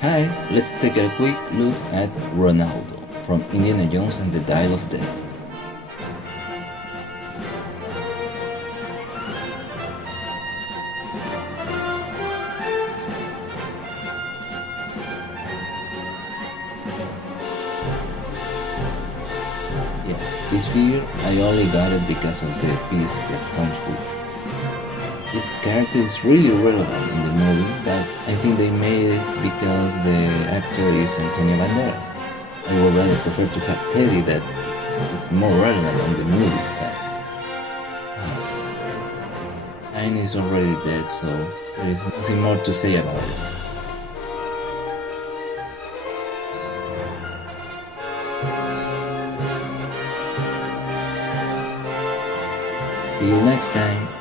Hi, let's take a quick look at Ronaldo from Indiana Jones and the Dial of Destiny. Yeah, this figure I only got it because of the piece that comes with it. This character is really relevant in the movie, but I think they made it because the actor is Antonio Banderas. I would rather prefer to have Teddy that it's more relevant on the movie, but Nine is already dead, so there is nothing more to say about it. See you next time.